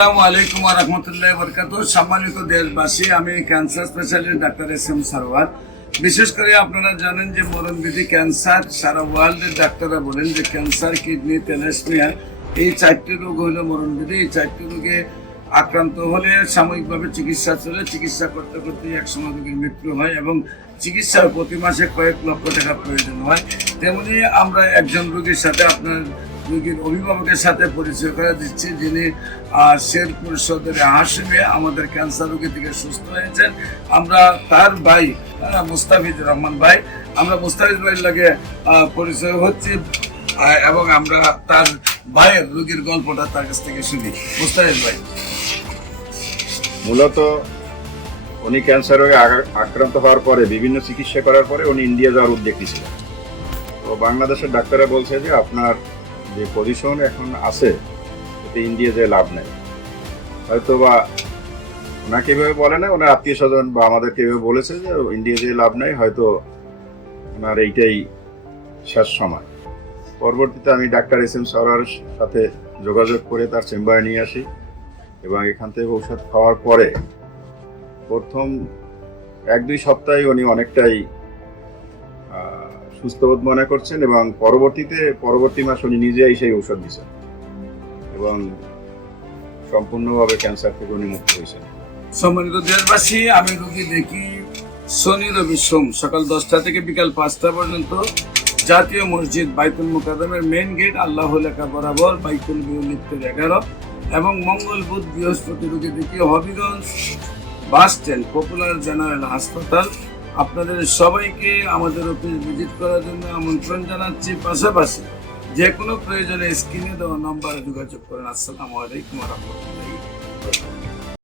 আসসালামু আলাইকুম ওয়া রাহমাতুল্লাহি ওয়া বারাকাতুহু। সম্মানিত দেশবাসী, আমি cancer specialist doctor SM. Sarwar. বিশেষ করে আপনারা জানেন যে মরণবিধি ক্যান্সার, সারা ওয়ার্ল্ডের ডাক্তাররা বলেন যে ক্যান্সার, কিডনি, থ্যালাসেমিয়া এই 4টি রোগ হলো মরণবিধি। এই 4টি রোগে আক্রান্ত হলে সাময়িকভাবে চিকিৎসা চলে, চিকিৎসা করতে করতে একসময় রোগীর মৃত্যু হয় এবং চিকিৎসার প্রতি মাসে কয়েক লক্ষ টাকা প্রয়োজন হয়। তেমনি আমরা একজন রোগীর সাথে আপনার রোগীর অভিভাবকের সাথে পরিচয় করে দিচ্ছি, যিনি শেরপুর সদরে হাসিমে আমাদের ক্যান্সার রোগী থেকে সুস্থ হয়েছেন। আমরা তার ভাই মুস্তাফিজুর রহমান ভাই, আমরা মুস্তাফিজ ভাইয়ের লাগে পরিচয় হচ্ছে এবং আমরা তার ভাইয়ের রোগীর গল্পটা তার কাছ থেকে শুনি। মুস্তাফিজ ভাই, মূলত উনি ক্যান্সার রোগে আক্রান্ত হওয়ার পরে বিভিন্ন চিকিৎসা করার পরে উনি ইন্ডিয়া যাওয়ার উদ্যোগ নিয়েছিলেন। তো বাংলাদেশের ডাক্তাররা বলছে যে আপনার যে পজিশন এখন আছে এতে ইন্ডিয়া যে লাভ নেই। হয়তো বা ওনাকে এভাবে বলে না, ওনার আত্মীয় স্বজন বা আমাদেরকে এভাবে বলেছে যে ইন্ডিয়া যে লাভ নেই, হয়তো ওনার এইটাই শেষ সময়। পরবর্তীতে আমি ডাক্তার এস.এম. সারওয়ারের সাথে যোগাযোগ করে তার চেম্বারে নিয়ে আসি এবং এখান থেকে ঔষধ খাওয়ার পরে প্রথম 1-2 সপ্তাহে উনি অনেকটাই সুস্থবোধ মনে করছেন এবং পরবর্তী মাস উনি নিজেই সেই ঔষধ দিচ্ছেন এবং সম্পূর্ণভাবে ক্যান্সার থেকে উনি মুক্ত হয়েছেন। সম্মানিত দেশবাসী, আমি রোগী দেখি শনি, রবি, সোম সকাল 10টা থেকে বিকাল 5টা পর্যন্ত জাতীয় মসজিদ বাইতুল মুকাররমের মেইন গেট আল্লাহ লেখা বরাবর বাইতুল বিউলিপ্তের 11 এবং মঙ্গল, বুধ, বৃহস্পতি রোগী দেখি Habiganj bus stand popular general হাসপাতাল। আপনাদের সবাইকে আমাদের অফিস ভিজিট করার জন্য আমন্ত্রণ জানাচ্ছি। পাশাপাশি যে কোনো প্রয়োজনে স্ক্রিনে দেওয়া নম্বরে যোগাযোগ করেন। আসসালামু আলাইকুম ওয়া রাহমাতুল্লাহ।